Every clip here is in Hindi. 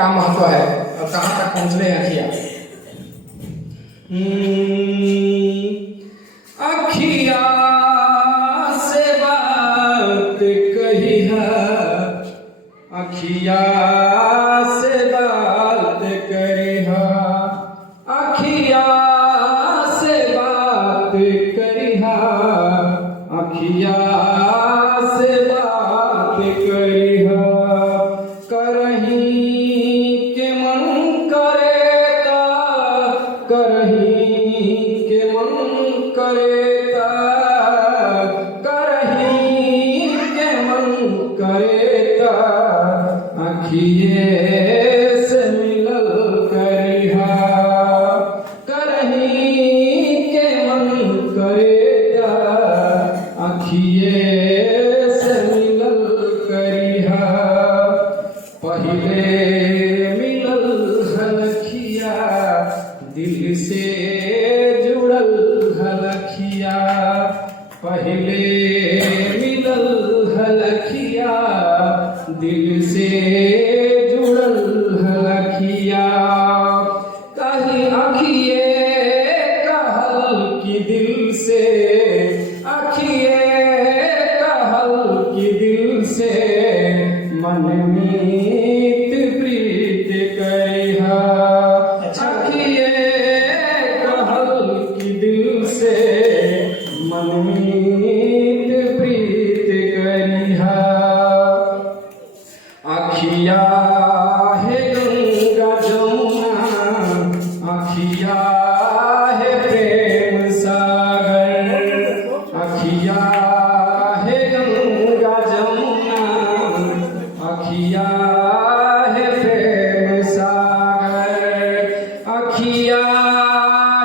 का महत्व है और कहाँ तक पहुँचले हैं अखिया। अखिया से बात कही है, अखिया से बात करी है, अखिया से बात करी है, अखिया से बात करी है। करहीं के मन करेता, करहीं के मन करेता, करहीं के मन करेता, अखिए से मिलल करिहा। करहीं के मन करेता, अखिए से मिलल करिहा। पहिले मिलल हलखिया, दिल से जुड़ल हलखिया। पहिले मिलल हलखिया, दिल से जुड़ल हलखिया। कहीं अखिए कहल कि दिल से, अखिए कहल कि दिल से, मन मीत प्रीत करिहा। अखिए कहल कि दिल से, मन मीत प्रीत करिहा। अखिया है गंगा जमुना, अखिया है प्रेम सागर। अखिया है गंगा जमुना, अखिया है प्रेम सागर। अखिया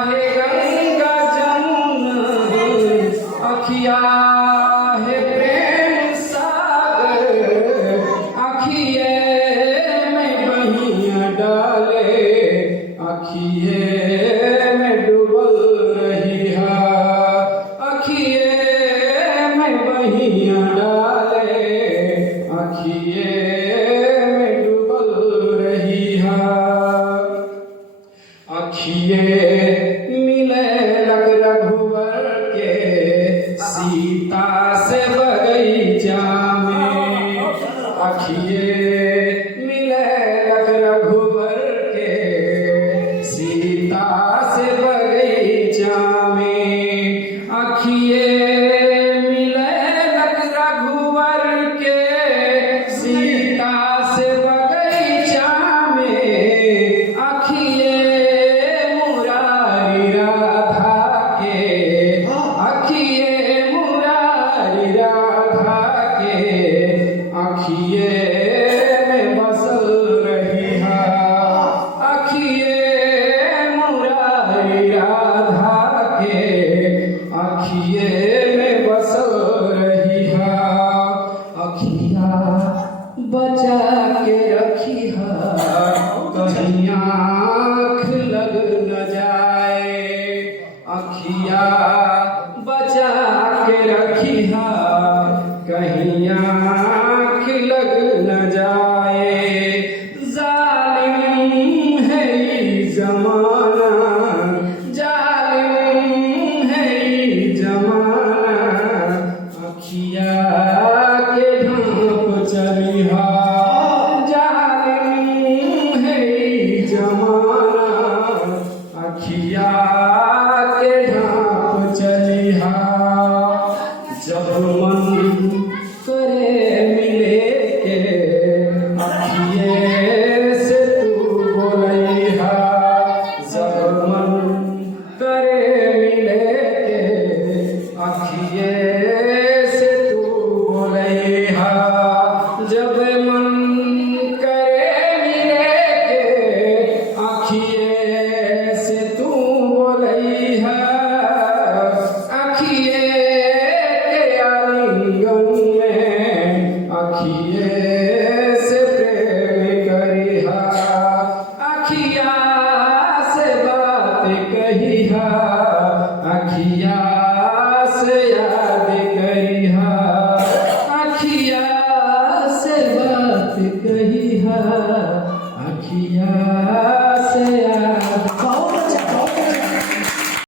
है गंगा जमुना, अखिया है प्रेम सागर। अखिए में बहिया डाले, अखिए में डूबल रही है। अखिए में बहिया डाले, अखिए में डूबल रही है। अखिए मिले लग रघुवर के, सीता से बगीचा में। अखिए मिले लग रघुवर के, सीता से बगीचा में। अखिए मिले लग रघुवर के, सीता से बगीचा में। अखिए मुरारी राधा के, अखिए मुरारी राधा के, अखिए में बसल रही है। अखिए मुरारी राधा के, अखिए में बसल रही है। अखिया बचा के रखी है, कहीं आँख लग न जाए। अखिया बचा के रखी है, कहीं आँख लग न जाए। जालिम है ये जमाना, जालिम है ये जमाना, अखिया के ढांप चलिहा। जालिम है ये जमाना, अखिया के ढांप चलिहा। जब मन करे मिले के, अखिए से तू बोलैहा। जब अखिया